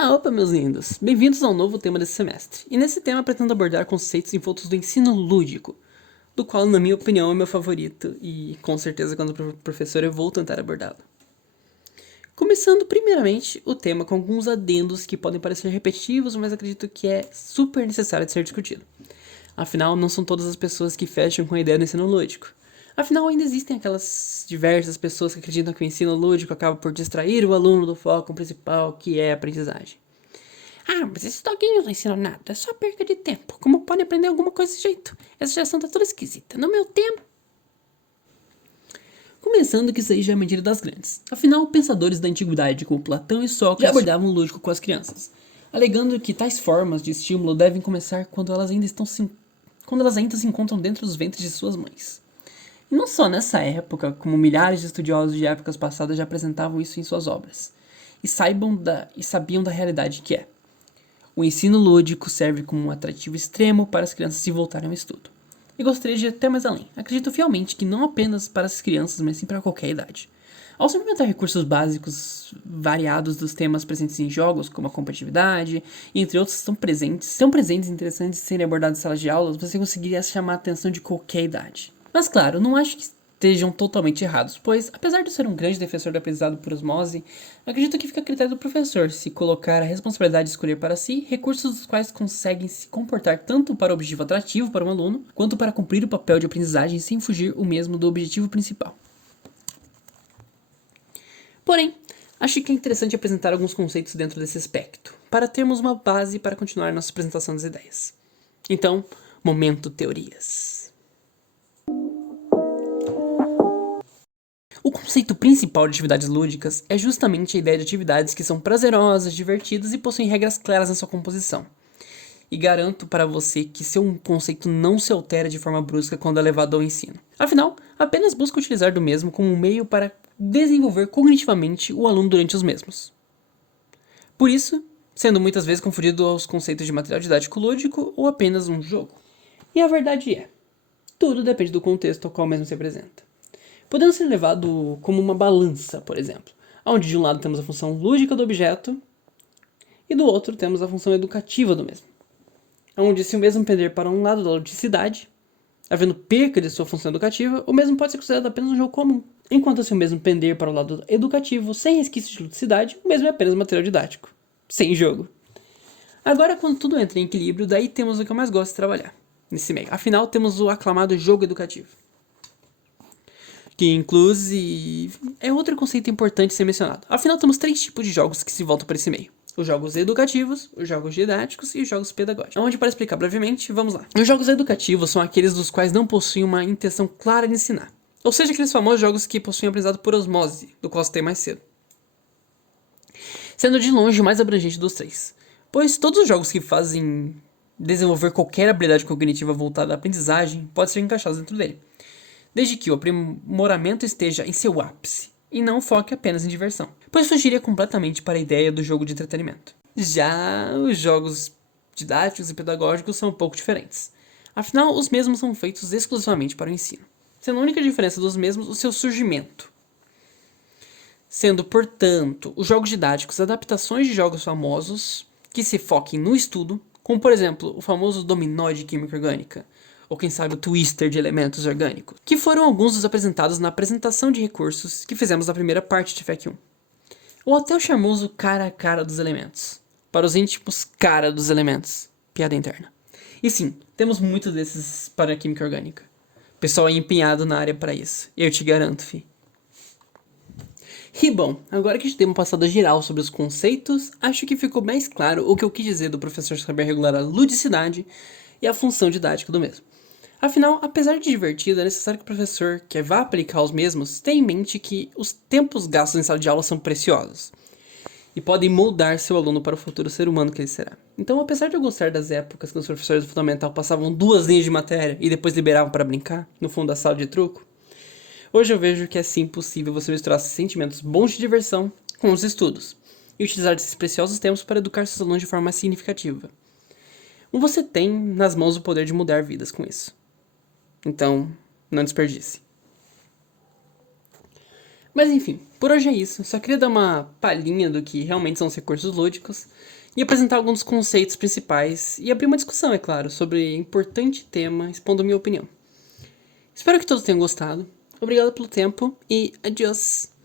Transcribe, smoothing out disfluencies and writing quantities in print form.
Opa, meus lindos! Bem-vindos ao novo tema desse semestre. E nesse tema pretendo abordar conceitos envoltos do ensino lúdico, do qual, na minha opinião, é meu favorito e, com certeza, quando professor eu vou tentar abordá-lo. Começando, primeiramente, o tema com alguns adendos que podem parecer repetitivos, mas acredito que é super necessário de ser discutido. Afinal, não são todas as pessoas que fecham com a ideia do ensino lúdico. Afinal, ainda existem aquelas diversas pessoas que acreditam que o ensino lúdico acaba por distrair o aluno do foco principal, que é a aprendizagem. Mas esses doguinhos não ensinam nada, é só perca de tempo. Como podem aprender alguma coisa desse jeito? Essa geração tá toda esquisita. No meu tempo... Começando que isso aí já é mentira das grandes. Afinal, pensadores da antiguidade como Platão e Sócrates já abordavam o lúdico com as crianças, alegando que tais formas de estímulo devem começar quando elas ainda se encontram dentro dos ventres de suas mães. E não só nessa época, como milhares de estudiosos de épocas passadas já apresentavam isso em suas obras, e sabiam da realidade que é. O ensino lúdico serve como um atrativo extremo para as crianças se voltarem ao estudo. E gostaria de ir até mais além. Acredito fielmente que não apenas para as crianças, mas sim para qualquer idade. Ao implementar recursos básicos variados dos temas presentes em jogos, como a competitividade, e entre outros são presentes e interessantes de serem abordados em salas de aulas, você conseguiria chamar a atenção de qualquer idade. Mas claro, não acho que estejam totalmente errados, pois, apesar de ser um grande defensor do aprendizado por osmose, acredito que fica a critério do professor se colocar a responsabilidade de escolher para si recursos dos quais conseguem se comportar tanto para o objetivo atrativo para um aluno, quanto para cumprir o papel de aprendizagem sem fugir o mesmo do objetivo principal. Porém, acho que é interessante apresentar alguns conceitos dentro desse aspecto, para termos uma base para continuar nossa apresentação das ideias. Então, momento teorias. O conceito principal de atividades lúdicas é justamente a ideia de atividades que são prazerosas, divertidas e possuem regras claras na sua composição. E garanto para você que seu conceito não se altera de forma brusca quando é levado ao ensino. Afinal, apenas busca utilizar do mesmo como um meio para desenvolver cognitivamente o aluno durante os mesmos. Por isso, sendo muitas vezes confundido aos conceitos de material didático lúdico ou apenas um jogo. E a verdade é, tudo depende do contexto ao qual o mesmo se apresenta. Podendo ser levado como uma balança, por exemplo, onde de um lado temos a função lúdica do objeto e do outro temos a função educativa do mesmo. Onde se o mesmo pender para um lado da ludicidade, havendo perca de sua função educativa, o mesmo pode ser considerado apenas um jogo comum. Enquanto se o mesmo pender para o lado educativo, sem resquício de ludicidade, o mesmo é apenas material didático, sem jogo. Agora, quando tudo entra em equilíbrio, daí temos o que eu mais gosto de trabalhar nesse meio. Afinal, temos o aclamado jogo educativo, que inclusive é outro conceito importante ser mencionado. Afinal, temos 3 tipos de jogos que se voltam para esse meio. Os jogos educativos, os jogos didáticos e os jogos pedagógicos. Onde, para explicar brevemente, vamos lá. Os jogos educativos são aqueles dos quais não possuem uma intenção clara de ensinar. Ou seja, aqueles famosos jogos que possuem aprendizado por osmose, do qual citei mais cedo. Sendo de longe o mais abrangente dos 3. Pois todos os jogos que fazem desenvolver qualquer habilidade cognitiva voltada à aprendizagem podem ser encaixados dentro dele, desde que o aprimoramento esteja em seu ápice, e não foque apenas em diversão, pois fugiria completamente para a ideia do jogo de entretenimento. Já os jogos didáticos e pedagógicos são um pouco diferentes. Afinal, os mesmos são feitos exclusivamente para o ensino, sendo a única diferença dos mesmos o seu surgimento. Sendo, portanto, os jogos didáticos adaptações de jogos famosos que se foquem no estudo, como por exemplo o famoso dominó de química orgânica, ou quem sabe o twister de elementos orgânicos, que foram alguns dos apresentados na apresentação de recursos que fizemos na primeira parte de FAQ 1. Ou até o charmoso cara a cara dos elementos, para os íntimos cara dos elementos, piada interna. E sim, temos muitos desses para a química orgânica. O pessoal é empenhado na área para isso, eu te garanto, fi. E bom, agora que já dei uma passada geral sobre os conceitos, acho que ficou mais claro o que eu quis dizer do professor saber regular a ludicidade e a função didática do mesmo. Afinal, apesar de divertido, é necessário que o professor que vá aplicar os mesmos tenha em mente que os tempos gastos em sala de aula são preciosos e podem moldar seu aluno para o futuro ser humano que ele será. Então, apesar de eu gostar das épocas que os professores do fundamental passavam 2 linhas de matéria e depois liberavam para brincar, no fundo da sala de truco, hoje eu vejo que é sim possível você misturar sentimentos bons de diversão com os estudos e utilizar esses preciosos tempos para educar seus alunos de forma mais significativa. Você tem nas mãos o poder de mudar vidas com isso. Então, não desperdice. Mas enfim, por hoje é isso. Só queria dar uma palhinha do que realmente são os recursos lúdicos e apresentar alguns conceitos principais e abrir uma discussão, é claro, sobre importante tema, expondo minha opinião. Espero que todos tenham gostado. Obrigado pelo tempo e adiós!